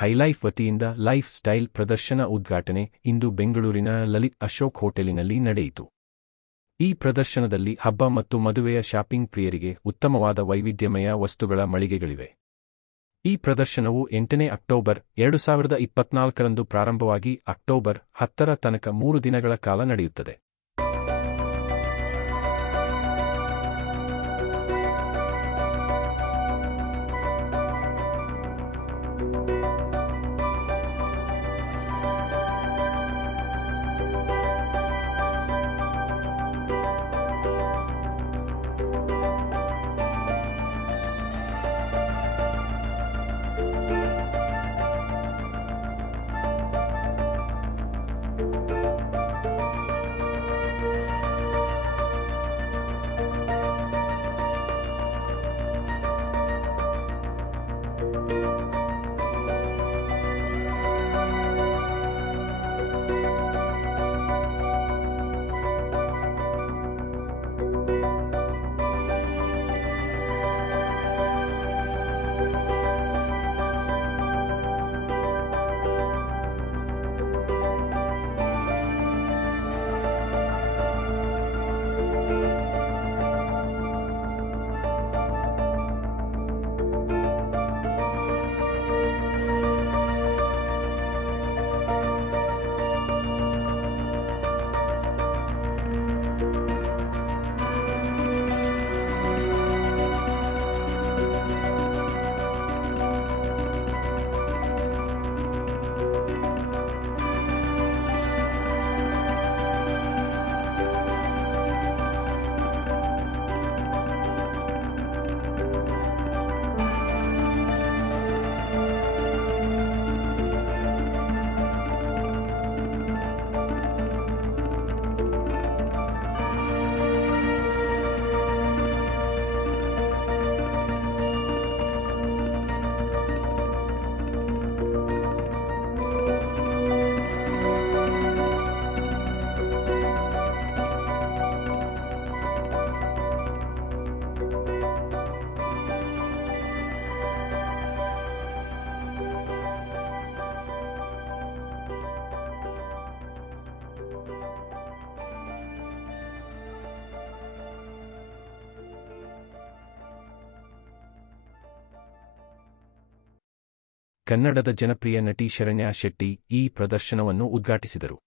ಹೈಲೈಫ್ ವತಿಯಿಂದ life style ಪ್ರದರ್ಶನ ಉದ್ಘಾಟನೆ ಇಂದು ಬೆಂಗಳೂರಿನ ಲಲಿತ್ ಅಶೋಕ್ ಹೋಟೆಲಿನಲ್ಲಿ ನಡೆಯಿತು. ಈ ಪ್ರದರ್ಶನದಲ್ಲಿ ಹಬ್ಬ ಮತ್ತು ಮದುವೆಯ ಶಾಪಿಂಗ್ ಪ್ರಿಯರಿಗೆ ಉತ್ತಮವಾದ ವೈವಿಧ್ಯಮಯ ವಸ್ತುಗಳ ಮಳಿಗೆಗಳಿವೆ. ಈ ಪ್ರದರ್ಶನವು 8ನೇ ಅಕ್ಟೋಬರ್ 2024ರಂದು ಪ್ರಾರಂಭವಾಗಿ ಅಕ್ಟೋಬರ್ 10ರ ತನಕ 3 ದಿನಗಳ ಕಾಲ ನಡೆಯುತ್ತದೆ. ಕನ್ನಡದ ಜನಪ್ರಿಯ ನಟಿ ಶರಣ್ಯಾ ಶೆಟ್ಟಿ ಈ ಪ್ರದರ್ಶನವನ್ನು ಉದ್ಘಾಟಿಸಿದರು.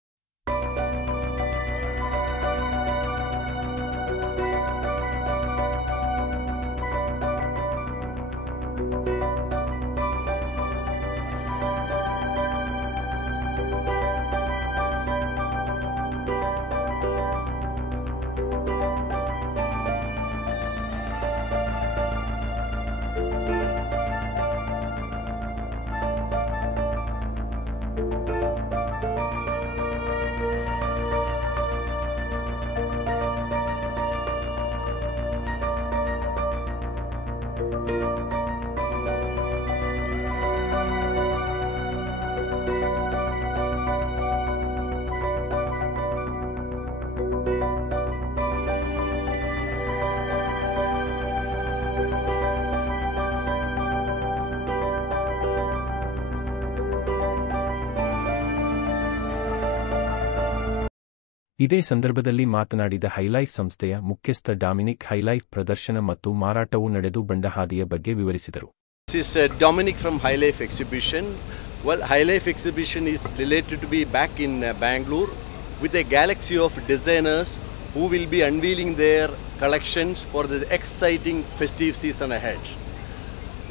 ಇದೇ ಸಂದರ್ಭದಲ್ಲಿ ಮಾತನಾಡಿದ ಹೈಲೈಫ್ ಸಂಸ್ಥೆಯ ಮುಖ್ಯಸ್ಥ ಡಾಮಿನಿಕ್ ಹೈಲೈಫ್ ಪ್ರದರ್ಶನ ಮತ್ತು ಮಾರಾಟವು ನಡೆದು ಬಂದ ಹಾದಿಯ ಬಗ್ಗೆ ವಿವರಿಸಿದರು. This is Dominic from Highlife Exhibition. Well, Highlife Exhibition is related to be back in Bangalore with a galaxy of designers who will be unveiling their collections for the exciting festive season ahead.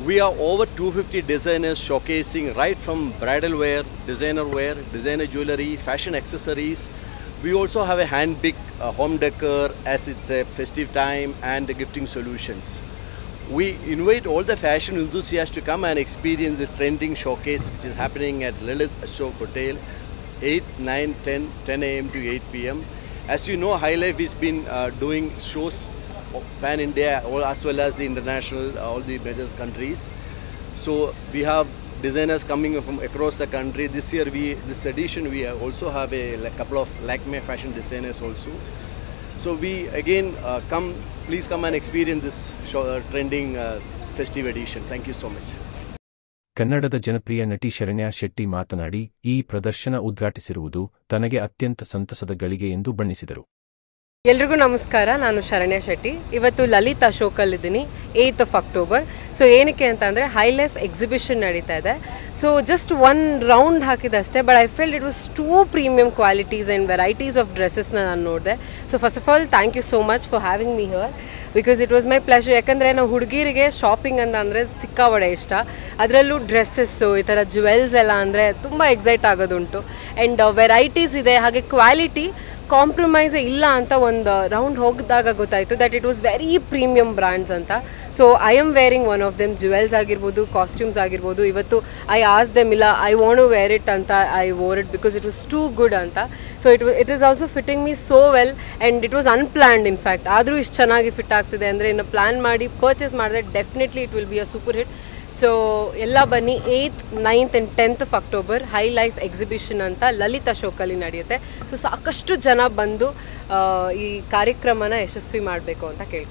We are over 250 designers showcasing right from bridal wear, designer jewelry, fashion accessories. We also have a hand-picked home decor as it's a festive time and gifting solutions. We invite all the fashion enthusiasts to come and experience this trending showcase which is happening at Lilith Ashok Hotel 8, 9, 10 a.m. to 8 p.m. As you know, Highlife has been doing shows pan-India as well as the international, all the major countries. So we have designers coming from across the country. This year, this edition, we also have a couple of Lakme fashion designers also. So we again please come and experience this trending festive edition. Thank you so much. ಕನ್ನಡದ ಜನಪ್ರಿಯ ನಟಿ ಶರಣ್ಯ ಶೆಟ್ಟಿ ಮಾತನಾಡಿ, ಈ ಪ್ರದರ್ಶನ ಉದ್ಘಾಟಿಸಿರುವುದು ತನಗೆ ಅತ್ಯಂತ ಸಂತಸದ ಗಳಿಗೆ ಎಂದು ಬಣ್ಣಿಸಿದರು. ಎಲ್ರಿಗೂ ನಮಸ್ಕಾರ. ನಾನು ಶರಣ್ಯ ಶೆಟ್ಟಿ. ಇವತ್ತು ಲಲಿತ್ ಅಶೋಕಲ್ಲಿದ್ದೀನಿ, 8th of October. ಸೊ ಏನಕ್ಕೆ ಅಂತ ಅಂದರೆ ಹೈ ಲೈಫ್ ಎಕ್ಸಿಬಿಷನ್ ನಡೀತಾ ಇದೆ. ಸೊ ಜಸ್ಟ್ ಒನ್ ರೌಂಡ್ ಹಾಕಿದಷ್ಟೇ, but I feel it was too premium qualities and varieties of ಡ್ರೆಸ್ಸಸ್ನ ನಾನು ನೋಡಿದೆ. So first of all thank you so much for having me here, because it was my pleasure. ಯಾಕಂದರೆ ನಾವು ಹುಡುಗಿರಿಗೆ shopping ಅಂತ ಅಂದರೆ ಸಿಕ್ಕಾಬಡೆ ಇಷ್ಟ, ಅದರಲ್ಲೂ ಡ್ರೆಸ್ಸಸ್ಸು ಈ ಥರ ಜುವೆಲ್ಸ್ ಎಲ್ಲ ಅಂದರೆ ತುಂಬ ಎಕ್ಸೈಟ್ ಆಗೋದುಂಟು. ಆ್ಯಂಡ್ ವೆರೈಟೀಸ್ ಇದೆ, ಹಾಗೆ ಕ್ವಾಲಿಟಿ ಕಾಂಪ್ರಮೈಸೇ ಇಲ್ಲ ಅಂತ ಒಂದು ರೌಂಡ್ ಹೋಗಿದಾಗ ಗೊತ್ತಾಯಿತು that it was very premium brands ಅಂತ. So I am wearing one of them. Jewels ಆಗಿರ್ಬೋದು, ಕಾಸ್ಟ್ಯೂಮ್ಸ್ ಆಗಿರ್ಬೋದು. ಇವತ್ತು ಐ ಆಸ್ ದೆಮ್ ಇಲ್ಲ I want to wear it ಅಂತ, I wore it because it was too good ಅಂತ. So it is also fitting me so well and it was unplanned in fact. ಆದರೂ ಇಷ್ಟು ಚೆನ್ನಾಗಿ fit ಆಗ್ತಿದೆ ಅಂದರೆ ಇನ್ನು plan ಮಾಡಿ ಪರ್ಚೇಸ್ ಮಾಡಿದ್ರೆ definitely it will be a super hit. So ಎಲ್ಲ ಬನ್ನಿ, 8th, 9th and 10th of October high life exhibition ಅಂತ ಲಲಿತ್ ಅಶೋಕಲ್ಲಿ ನಡೆಯುತ್ತೆ. ಸೊ ಸಾಕಷ್ಟು ಜನ ಬಂದು ಈ ಕಾರ್ಯಕ್ರಮನ ಯಶಸ್ವಿ ಮಾಡಬೇಕು ಅಂತ ಕೇಳ್ಕೊಂಡು